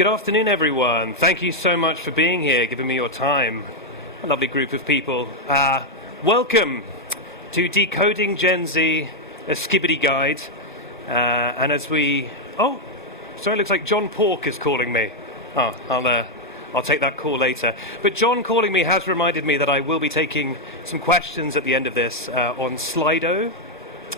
Good afternoon, everyone. Thank you so much for being here, giving me your time. A lovely group of people. Welcome to Decoding Gen Z, a Skibidi guide. And as we... Oh, sorry, it looks like John Pork is calling me. Oh, I'll take that call later. But John calling me has reminded me that I will be taking some questions at the end of this on Slido.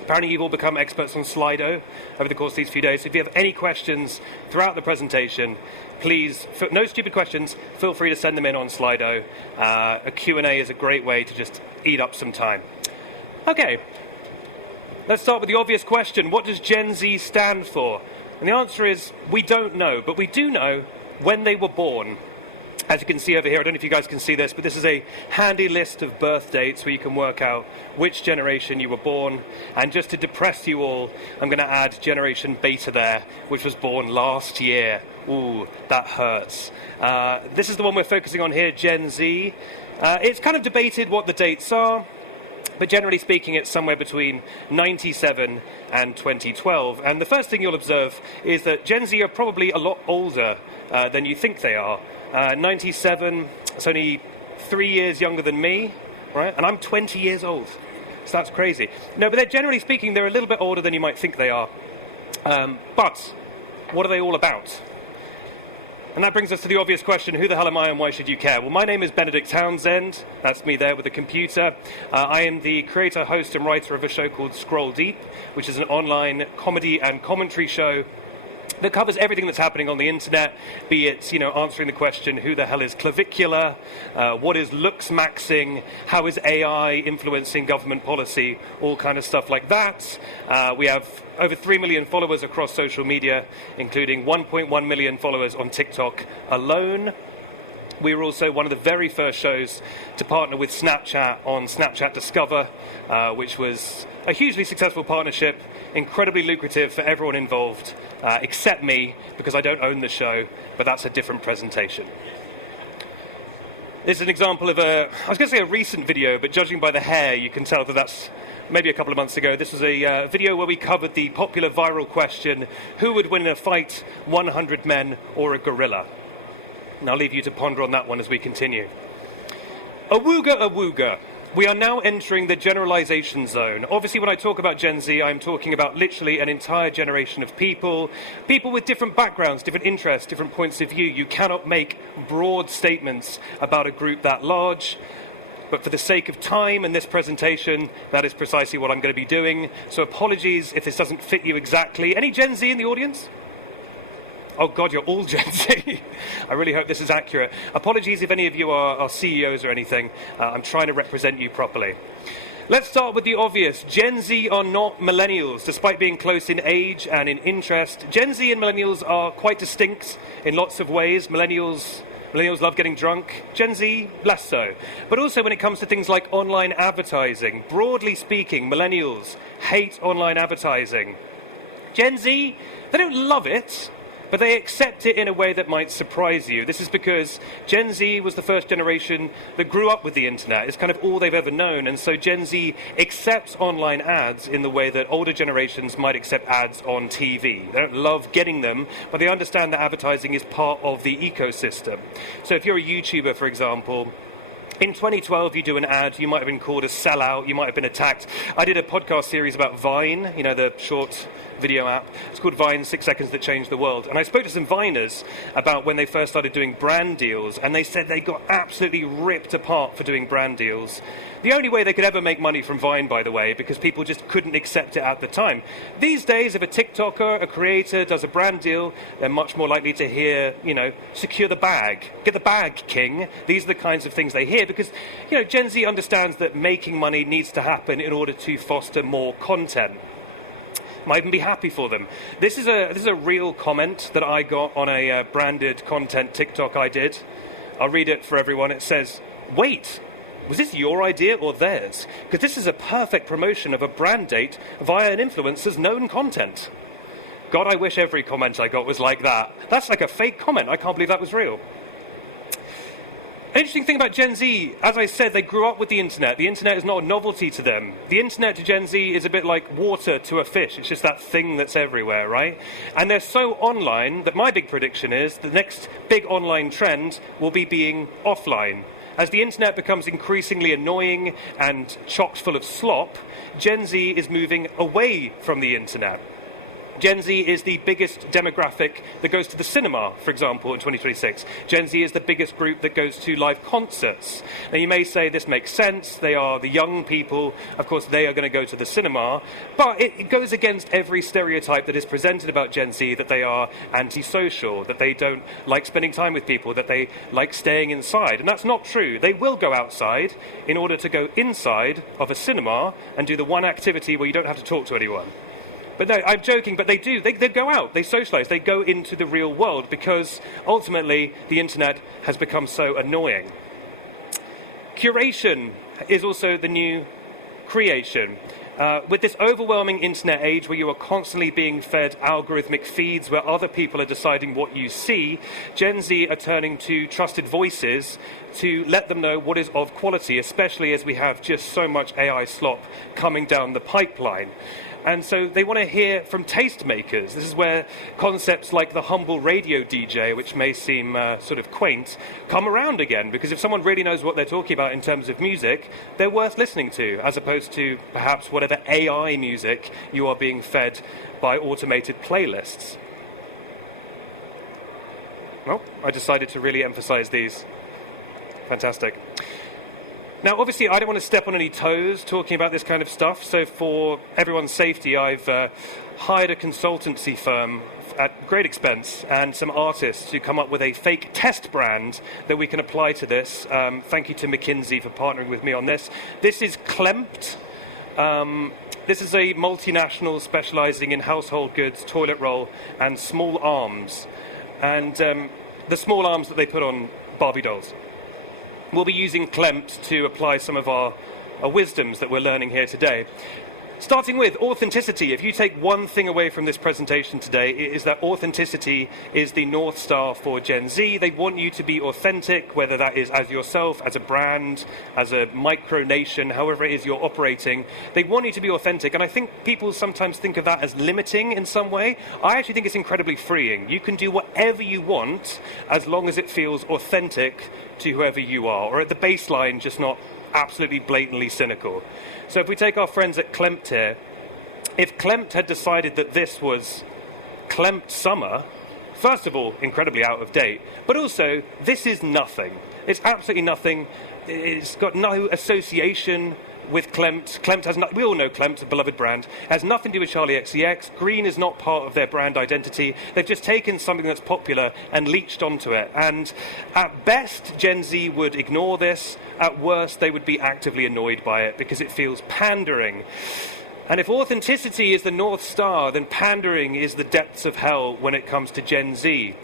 Apparently you've all become experts on Slido over the course of these few days. So if you have any questions throughout the presentation, please, no stupid questions, feel free to send them in on Slido. A Q&A is a great way to just eat up some time. Okay, let's start with the obvious question. What does Gen Z stand for? And the answer is, we don't know, but we do know when they were born. As you can see over here, I don't know if you guys can see this, but this is a handy list of birth dates where you can work out which generation you were born. And just to depress you all, I'm going to add Generation Beta there, which was born last year. Ooh, that hurts. This is the one we're focusing on here, Gen Z. It's kind of debated what the dates are, but generally speaking, it's somewhere between 97 and 2012. And the first thing you'll observe is that Gen Z are probably a lot older than you think they are. 97, it's only 3 years younger than me, right? And I'm 20 years old, so that's crazy. No, but they're generally speaking, they're a little bit older than you might think they are. But what are they all about? And that brings us to the obvious question, who the hell am I and why should you care? Well, my name is Benedict Townsend. That's me there with the computer. I am the creator, host, and writer of a show called Scroll Deep, which is an online comedy and commentary show that covers everything that's happening on the internet, be it, answering the question, who the hell is clavicular? What is looks maxing? How is AI influencing government policy? All kind of stuff like that. We have over 3 million followers across social media, including 1.1 million followers on TikTok alone. We were also one of the very first shows to partner with Snapchat on Snapchat Discover, which was a hugely successful partnership, incredibly lucrative for everyone involved, except me, because I don't own the show, but that's a different presentation. This is an example of I was going to say a recent video, but judging by the hair, you can tell that that's maybe a couple of months ago. This was a video where we covered the popular viral question, who would win in a fight, 100 men or a gorilla? And I'll leave you to ponder on that one as we continue. Awooga, awooga. We are now entering the generalization zone. Obviously, when I talk about Gen Z, I'm talking about literally an entire generation of people with different backgrounds, different interests, different points of view. You cannot make broad statements about a group that large. But for the sake of time and this presentation, that is precisely what I'm going to be doing. So apologies if this doesn't fit you exactly. Any Gen Z in the audience? Oh God, you're all Gen Z. I really hope this is accurate. Apologies if any of you are CEOs or anything. I'm trying to represent you properly. Let's start with the obvious. Gen Z are not millennials, despite being close in age and in interest. Gen Z and millennials are quite distinct in lots of ways. Millennials love getting drunk. Gen Z, less so. But also when it comes to things like online advertising, broadly speaking, millennials hate online advertising. Gen Z, they don't love it, but they accept it in a way that might surprise you. This is because Gen Z was the first generation that grew up with the internet. It's kind of all they've ever known. And so Gen Z accepts online ads in the way that older generations might accept ads on TV. They don't love getting them, but they understand that advertising is part of the ecosystem. So if you're a YouTuber, for example, in 2012, you do an ad, you might have been called a sellout, you might have been attacked. I did a podcast series about Vine, the short video app. It's called Vine, 6 Seconds That Changed the World. And I spoke to some Viners about when they first started doing brand deals, and they said they got absolutely ripped apart for doing brand deals. The only way they could ever make money from Vine, by the way, because people just couldn't accept it at the time. These days, if a TikToker, a creator, does a brand deal, they're much more likely to hear, secure the bag. Get the bag, king. These are the kinds of things they hear because, Gen Z understands that making money needs to happen in order to foster more content. Might even be happy for them. This is a real comment that I got on a branded content TikTok I did. I'll read it for everyone. It says, "Wait, was this your idea or theirs? Because this is a perfect promotion of a brand date via an influencer's known content." God, I wish every comment I got was like that. That's like a fake comment. I can't believe that was real. An interesting thing about Gen Z, as I said, they grew up with the internet. The internet is not a novelty to them. The internet to Gen Z is a bit like water to a fish. It's just that thing that's everywhere, right? And they're so online that my big prediction is the next big online trend will be being offline. As the internet becomes increasingly annoying and chock full of slop, Gen Z is moving away from the internet. Gen Z is the biggest demographic that goes to the cinema, for example, in 2026. Gen Z is the biggest group that goes to live concerts. Now, you may say this makes sense. They are the young people. Of course, they are going to go to the cinema. But it goes against every stereotype that is presented about Gen Z, that they are antisocial, that they don't like spending time with people, that they like staying inside. And that's not true. They will go outside in order to go inside of a cinema and do the one activity where you don't have to talk to anyone. But no, I'm joking, but they do. They go out, they socialise, they go into the real world because ultimately the internet has become so annoying. Curation is also the new creation. With this overwhelming internet age where you are constantly being fed algorithmic feeds where other people are deciding what you see, Gen Z are turning to trusted voices to let them know what is of quality, especially as we have just so much AI slop coming down the pipeline. And so they want to hear from tastemakers. This is where concepts like the humble radio DJ, which may seem sort of quaint, come around again. Because if someone really knows what they're talking about in terms of music, they're worth listening to, as opposed to perhaps whatever AI music you are being fed by automated playlists. Well, I decided to really emphasize these. Fantastic. Now, obviously, I don't want to step on any toes talking about this kind of stuff, so for everyone's safety, I've hired a consultancy firm at great expense and some artists to come up with a fake test brand that we can apply to this. Thank you to McKinsey for partnering with me on this. This is Klempt. This is a multinational specializing in household goods, toilet roll, and small arms. And the small arms that they put on Barbie dolls. We'll be using Klempt to apply some of our wisdoms that we're learning here today. Starting with authenticity. If you take one thing away from this presentation today, it is that authenticity is the North Star for Gen Z. They want you to be authentic, whether that is as yourself, as a brand, as a micronation, however it is you're operating. They want you to be authentic, and I think people sometimes think of that as limiting in some way. I actually think it's incredibly freeing. You can do whatever you want as long as it feels authentic to whoever you are, or at the baseline, just not absolutely blatantly cynical. So if we take our friends at Klempt here, if Klempt had decided that this was Klempt Summer, first of all, incredibly out of date, but also, this is nothing. It's absolutely nothing. It's got no association with Klempt. Klempt has we all know Klempt, a beloved brand. It has nothing to do with Charlie XCX. Green is not part of their brand identity. They've just taken something that's popular and leached onto it. And at best, Gen Z would ignore this. At worst, they would be actively annoyed by it because it feels pandering. And if authenticity is the North Star, then pandering is the depths of hell when it comes to Gen Z.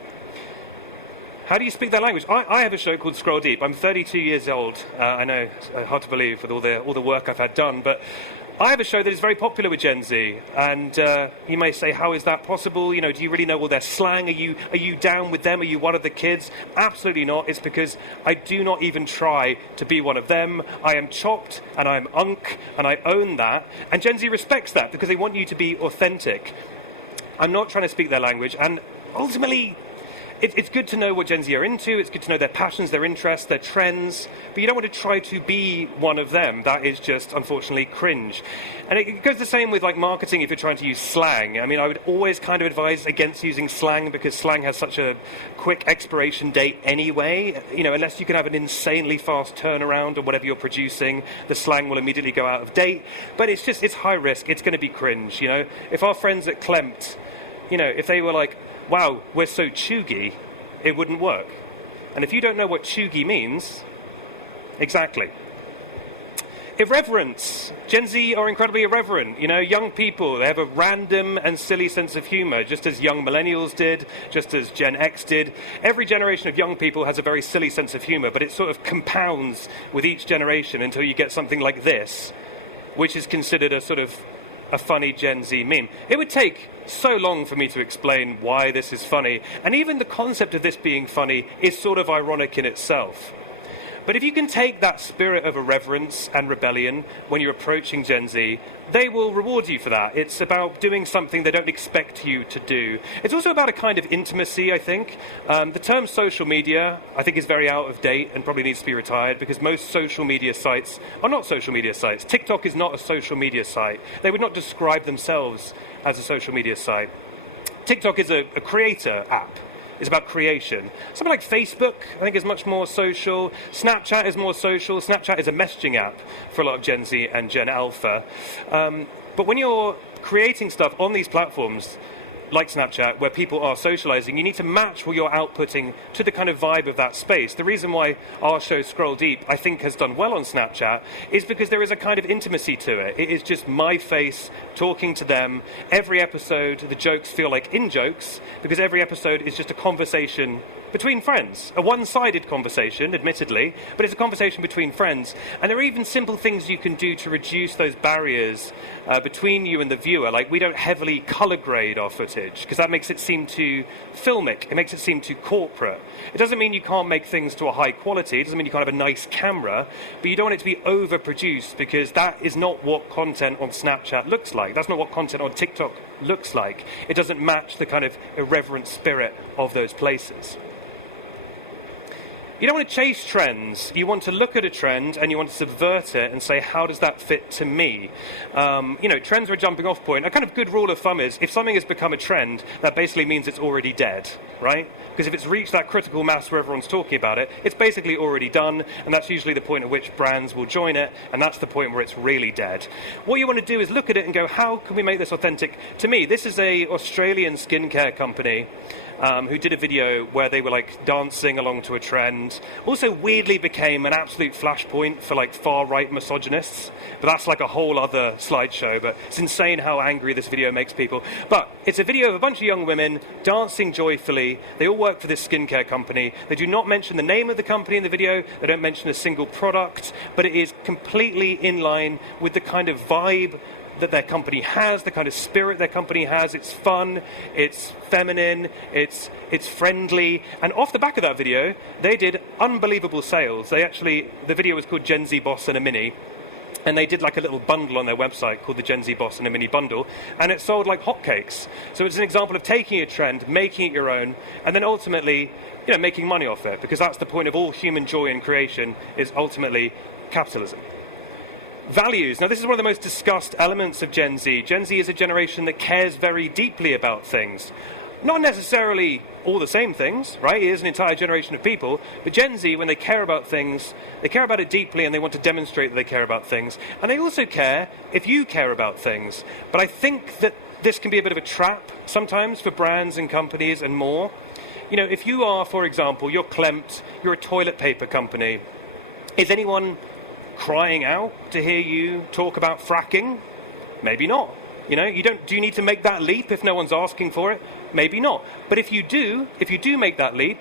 How do you speak that language? I have a show called Scroll Deep. I'm 32 years old. I know, it's hard to believe with all the work I've had done, but I have a show that is very popular with Gen Z. And you may say, how is that possible? You know, do you really know all their slang? Are you down with them? Are you one of the kids? Absolutely not. It's because I do not even try to be one of them. I am chopped and I'm unk and I own that. And Gen Z respects that because they want you to be authentic. I'm not trying to speak their language, and ultimately, it's good to know what Gen Z are into, it's good to know their passions, their interests, their trends, but you don't want to try to be one of them. That is just, unfortunately, cringe. And it goes the same with, like, marketing if you're trying to use slang. I mean, I would always kind of advise against using slang because slang has such a quick expiration date anyway. You know, unless you can have an insanely fast turnaround on whatever you're producing, the slang will immediately go out of date. But it's high risk. It's going to be cringe, you know. If our friends at Klempt, you know, if they were like, wow, we're so chuggy, it wouldn't work. And if you don't know what chuggy means, exactly. Irreverence. Gen Z are incredibly irreverent. You know, young people, they have a random and silly sense of humor, just as young millennials did, just as Gen X did. Every generation of young people has a very silly sense of humor, but it sort of compounds with each generation until you get something like this, which is considered a sort of a funny Gen Z meme. It would take so long for me to explain why this is funny, and even the concept of this being funny is sort of ironic in itself. But if you can take that spirit of irreverence and rebellion when you're approaching Gen Z, they will reward you for that. It's about doing something they don't expect you to do. It's also about a kind of intimacy, I think. The term social media, I think, is very out of date and probably needs to be retired, because most social media sites are not social media sites. TikTok is not a social media site. They would not describe themselves as a social media site. TikTok is a creator app. It's about creation. Something like Facebook, I think, is much more social. Snapchat is more social. Snapchat is a messaging app for a lot of Gen Z and Gen Alpha. But when you're creating stuff on these platforms, like Snapchat, where people are socializing, you need to match what you're outputting to the kind of vibe of that space. The reason why our show Scroll Deep, I think, has done well on Snapchat is because there is a kind of intimacy to it. It is just my face talking to them. Every episode, the jokes feel like in-jokes, because every episode is just a conversation between friends. A one-sided conversation, admittedly, but it's a conversation between friends. And there are even simple things you can do to reduce those barriers between you and the viewer. Like, we don't heavily color grade our footage, because that makes it seem too filmic. It makes it seem too corporate. It doesn't mean you can't make things to a high quality. It doesn't mean you can't have a nice camera, but you don't want it to be overproduced, because that is not what content on Snapchat looks like. That's not what content on TikTok looks like. It doesn't match the kind of irreverent spirit of those places. You don't want to chase trends. You want to look at a trend and you want to subvert it and say, how does that fit to me? Trends are a jumping off point. A kind of good rule of thumb is, if something has become a trend, that basically means it's already dead, right? Because if it's reached that critical mass where everyone's talking about it, it's basically already done, and that's usually the point at which brands will join it, and that's the point where it's really dead. What you want to do is look at it and go, how can we make this authentic to me? This is a Australian skincare company who did a video where they were like dancing along to a trend. Also weirdly became an absolute flashpoint for like far-right misogynists, but that's like a whole other slideshow. But it's insane how angry this video makes people. But it's a video of a bunch of young women dancing joyfully. They all work for this skincare company. They do not mention the name of the company in the video. They don't mention a single product, but it is completely in line with the kind of vibe that their company has, the kind of spirit their company has. It's fun, it's feminine, it's friendly. And off the back of that video, they did unbelievable sales. The video was called Gen Z Boss and a Mini. And they did like a little bundle on their website called the Gen Z Boss and a Mini Bundle. And it sold like hotcakes. So it's an example of taking a trend, making it your own, and then ultimately, making money off it. Because that's the point of all human joy and creation, is ultimately capitalism. Values. Now, this is one of the most discussed elements of Gen Z. Gen Z is a generation that cares very deeply about things. Not necessarily all the same things, right? It is an entire generation of people. But Gen Z, when they care about things, they care about it deeply, and they want to demonstrate that they care about things. And they also care if you care about things. But I think that this can be a bit of a trap sometimes for brands and companies and more. If you are, for example, you're Klempt, you're a toilet paper company, is anyone crying out to hear you talk about fracking? Maybe not. Do you need to make that leap if no one's asking for it? Maybe not. But if you do make that leap,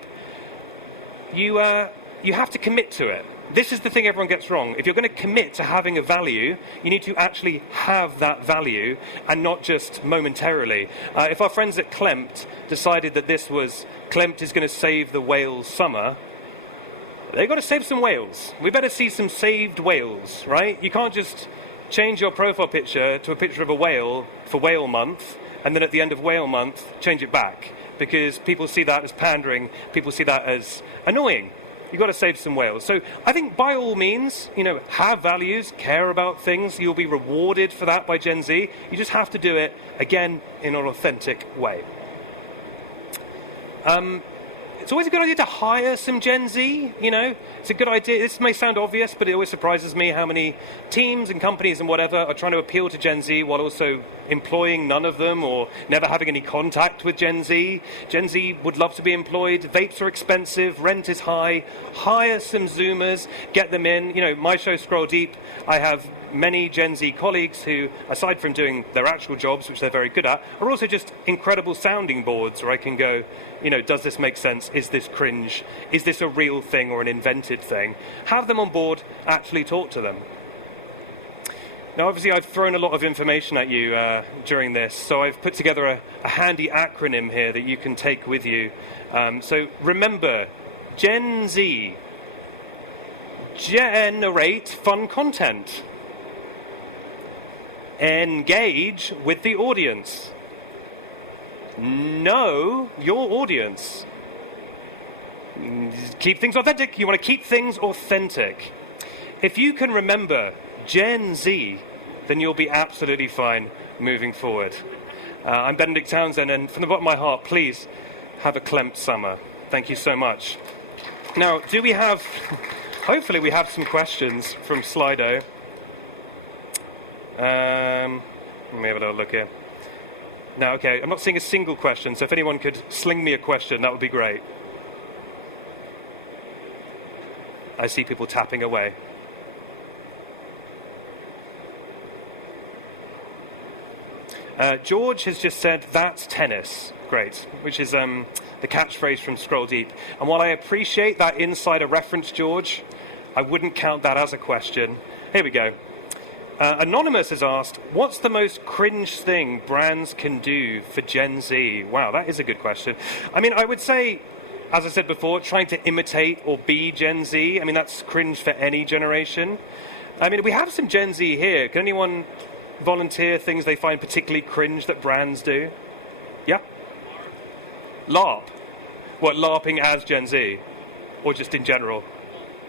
you have to commit to it. This is the thing everyone gets wrong. If you're going to commit to having a value, you need to actually have that value and not just momentarily. If our friends at Klempt decided that Klempt is going to save the whales' summer, they've got to save some whales. We better see some saved whales, right? You can't just change your profile picture to a picture of a whale for Whale Month, and then at the end of Whale Month, change it back. Because people see that as pandering. People see that as annoying. You've got to save some whales. So I think by all means, have values, care about things. You'll be rewarded for that by Gen Z. You just have to do it, again, in an authentic way. It's always a good idea to hire some Gen Z, It's a good idea. This may sound obvious, but it always surprises me how many teams and companies and whatever are trying to appeal to Gen Z while also employing none of them or never having any contact with Gen Z. Gen Z would love to be employed. Vapes are expensive. Rent is high. Hire some Zoomers. Get them in. My show, Scroll Deep, I have many Gen Z colleagues who, aside from doing their actual jobs, which they're very good at, are also just incredible sounding boards where I can go, does this make sense? Is this cringe? Is this a real thing or an invented thing? Have them on board, actually talk to them. Now, obviously, I've thrown a lot of information at you during this, so I've put together a handy acronym here that you can take with you. So remember, Gen Z. Generate fun content. Engage with the audience. Know your audience. Keep things authentic. You want to keep things authentic. If you can remember Gen Z, then you'll be absolutely fine moving forward. I'm Benedict Townsend, and from the bottom of my heart, please have a Clempt summer. Thank you so much. Now, hopefully we have some questions from Slido. Let me have a little look here. Now, okay, I'm not seeing a single question, so if anyone could sling me a question, that would be great. I see people tapping away. George has just said, that's tennis. Great, which is the catchphrase from Scroll Deep. And while I appreciate that insider reference, George, I wouldn't count that as a question. Here we go. Anonymous has asked, what's the most cringe thing brands can do for Gen Z? Wow, that is a good question. I mean, I would say, as I said before, trying to imitate or be Gen Z. I mean, that's cringe for any generation. I mean, we have some Gen Z here. Can anyone volunteer things they find particularly cringe that brands do? Yeah? LARP. What, LARPing as Gen Z? Or just in general?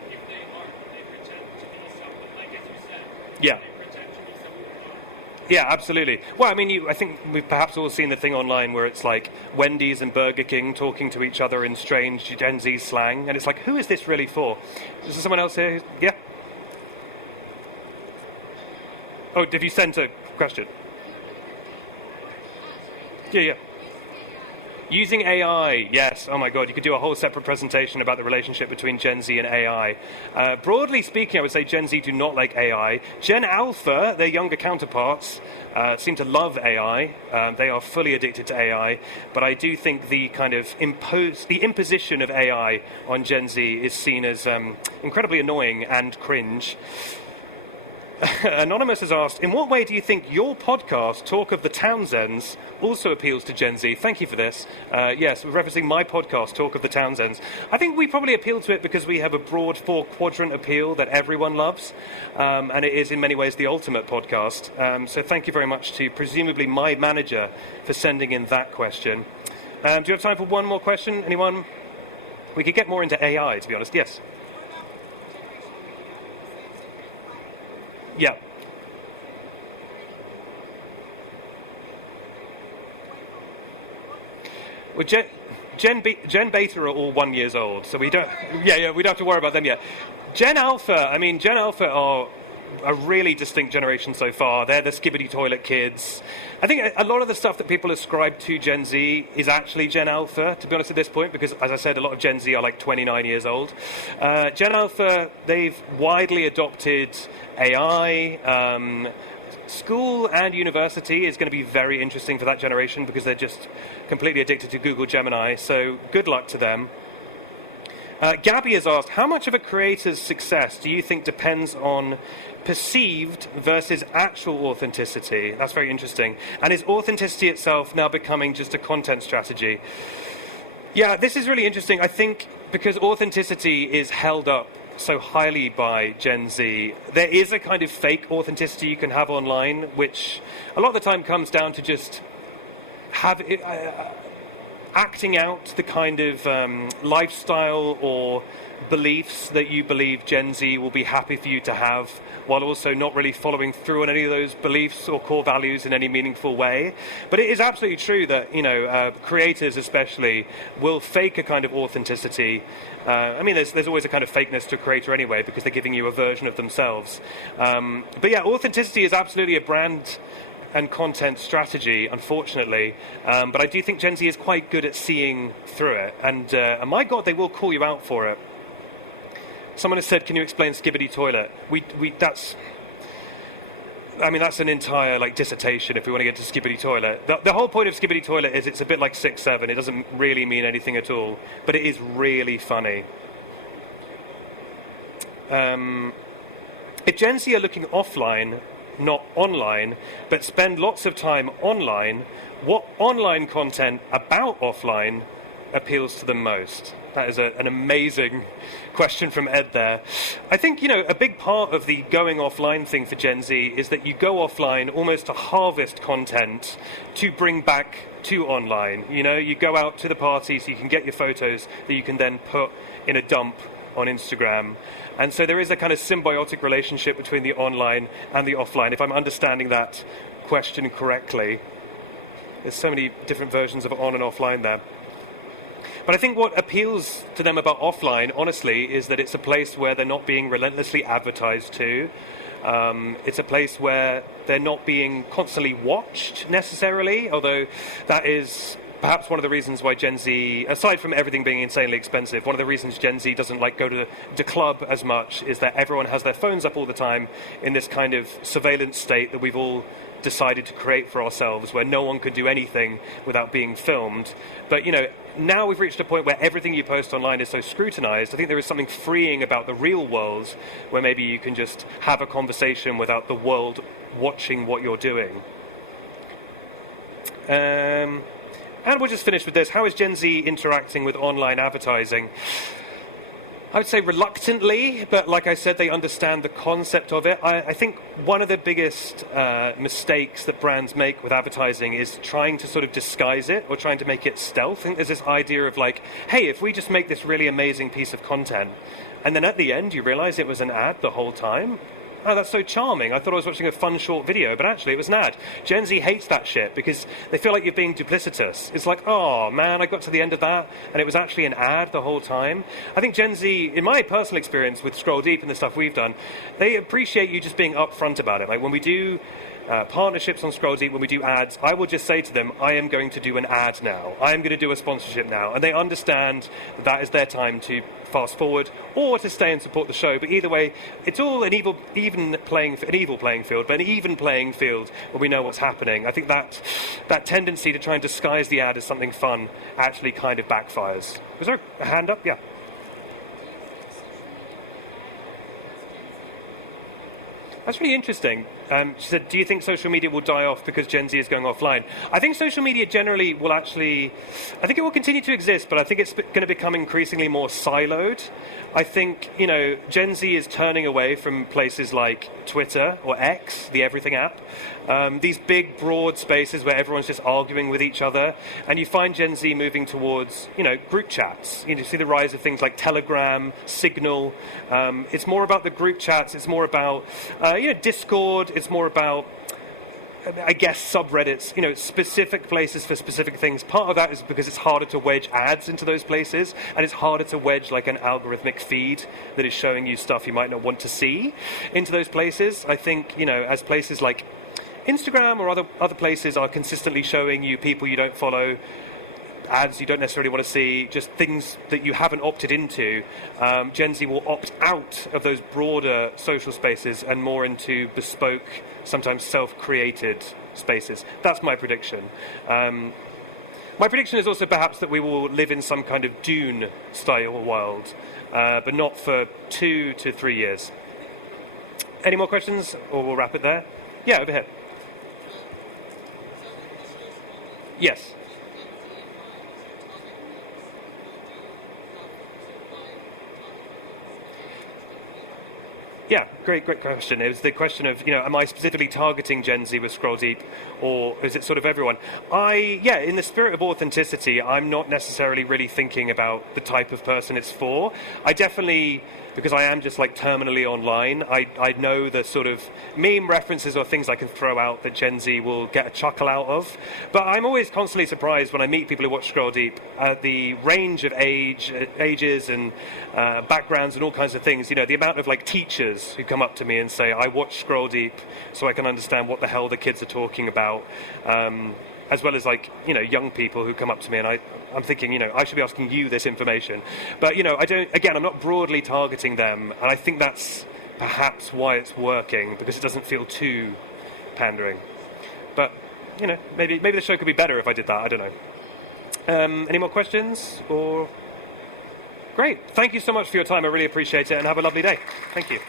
If they LARP, they pretend to be someone, like as you said. Yeah. They pretend to be someone who are. Yeah, absolutely. Well, I mean, I think we've perhaps all seen the thing online where it's like Wendy's and Burger King talking to each other in strange Gen Z slang, and it's like, who is this really for? Is there someone else here? Yeah? Oh, did you send a question? Yeah. Using AI, yes. Oh my God, you could do a whole separate presentation about the relationship between Gen Z and AI. Broadly speaking, I would say Gen Z do not like AI. Gen Alpha, their younger counterparts, seem to love AI. They are fully addicted to AI. But I do think the kind of imposition of AI on Gen Z is seen as incredibly annoying and cringe. Anonymous has asked, in what way do you think your podcast, Talk of the Townsends, also appeals to Gen Z? Thank you for this. Yes, we're referencing my podcast, Talk of the Townsends. I think we probably appeal to it because we have a broad four-quadrant appeal that everyone loves, and it is in many ways the ultimate podcast. So thank you very much to presumably my manager for sending in that question. Do you have time for one more question? Anyone? We could get more into AI, to be honest. Yes. Yeah. Well, Gen Beta are all 1 year old, so we don't. Yeah, we don't have to worry about them yet. Gen Alpha are a really distinct generation so far. They're the Skibidi toilet kids. I think a lot of the stuff that people ascribe to Gen Z is actually Gen Alpha, to be honest at this point, because, as I said, a lot of Gen Z are like 29 years old. Gen Alpha, they've widely adopted AI. School and university is going to be very interesting for that generation because they're just completely addicted to Google Gemini, so good luck to them. Gabby has asked, how much of a creator's success do you think depends on perceived versus actual authenticity? That's very interesting. And is authenticity itself now becoming just a content strategy? Yeah, this is really interesting. I think because authenticity is held up so highly by Gen Z, there is a kind of fake authenticity you can have online, which a lot of the time comes down to just acting out the kind of lifestyle or beliefs that you believe Gen Z will be happy for you to have, while also not really following through on any of those beliefs or core values in any meaningful way. But it is absolutely true that, creators especially will fake a kind of authenticity. There's always a kind of fakeness to a creator anyway, because they're giving you a version of themselves. But yeah, authenticity is absolutely a brand and content strategy, unfortunately. But I do think Gen Z is quite good at seeing through it. And my God, they will call you out for it. Someone has said, can you explain Skibidi toilet? That's an entire dissertation if we want to get to Skibidi toilet. The whole point of Skibidi toilet is it's a bit like 6-7. It doesn't really mean anything at all, but it is really funny. If Gen Z are looking offline, not online, but spend lots of time online, what online content about offline appeals to them most? That is an amazing question from Ed there. I think, a big part of the going offline thing for Gen Z is that you go offline almost to harvest content to bring back to online. You go out to the party so you can get your photos that you can then put in a dump on Instagram. And so there is a kind of symbiotic relationship between the online and the offline, if I'm understanding that question correctly. There's so many different versions of on and offline there. But I think what appeals to them about offline, honestly, is that it's a place where they're not being relentlessly advertised to. It's a place where they're not being constantly watched necessarily, although that is perhaps one of the reasons why Gen Z, aside from everything being insanely expensive, one of the reasons Gen Z doesn't go to the club as much is that everyone has their phones up all the time in this kind of surveillance state that we've all decided to create for ourselves, where no one can do anything without being filmed. But now we've reached a point where everything you post online is so scrutinized. I think there is something freeing about the real world, where maybe you can just have a conversation without the world watching what you're doing. And we'll just finish with this. How is Gen Z interacting with online advertising? I would say reluctantly, but like I said, they understand the concept of it. I think one of the biggest mistakes that brands make with advertising is trying to sort of disguise it or trying to make it stealth. I think there's this idea of hey, if we just make this really amazing piece of content, and then at the end you realize it was an ad the whole time. Oh, that's so charming. I thought I was watching a fun short video, but actually it was an ad. Gen Z hates that shit because they feel like you're being duplicitous. It's like, oh man, I got to the end of that and it was actually an ad the whole time. I think Gen Z, in my personal experience with Scroll Deep and the stuff we've done, they appreciate you just being upfront about it. Like when we do partnerships on Scroll Deep, when we do ads, I will just say to them, I am going to do an ad now. I am going to do a sponsorship now. And they understand that is their time to fast forward or to stay and support the show. But either way, it's all an evil playing field, but an even playing field where we know what's happening. I think that tendency to try and disguise the ad as something fun actually kind of backfires. Was there a hand up? Yeah. That's really interesting. She said, do you think social media will die off because Gen Z is going offline? I think social media generally will I think it will continue to exist, but I think it's going to become increasingly more siloed. I think, Gen Z is turning away from places like Twitter or X, the everything app, these big, broad spaces where everyone's just arguing with each other, and you find Gen Z moving towards, group chats. You see the rise of things like Telegram, Signal. It's more about the group chats. It's more about, Discord. It's more about, I guess, subreddits, specific places for specific things. Part of that is because it's harder to wedge ads into those places, and it's harder to wedge an algorithmic feed that is showing you stuff you might not want to see into those places. I think, as places like Instagram or other places are consistently showing you people you don't follow, ads you don't necessarily want to see, just things that you haven't opted into, Gen Z will opt out of those broader social spaces and more into bespoke, sometimes self-created spaces. That's my prediction. My prediction is also perhaps that we will live in some kind of Dune-style world, but not for 2 to 3 years. Any more questions, or we'll wrap it there? Yeah, over here. Yes. Yeah, great question. It was the question of, am I specifically targeting Gen Z with Scroll Deep, or is it sort of everyone? In the spirit of authenticity, I'm not necessarily really thinking about the type of person it's for. I definitely, because I am just terminally online, I know the sort of meme references or things I can throw out that Gen Z will get a chuckle out of. But I'm always constantly surprised when I meet people who watch Scroll Deep at the range of ages and backgrounds and all kinds of things. The amount of teachers who come up to me and say, I watch Scroll Deep so I can understand what the hell the kids are talking about, as well as young people who come up to me and I'm thinking, I should be asking you this information. But, I'm not broadly targeting them, and I think that's perhaps why it's working, because it doesn't feel too pandering. But, maybe the show could be better if I did that, I don't know. Any more questions? Great. Thank you so much for your time. I really appreciate it, and have a lovely day. Thank you.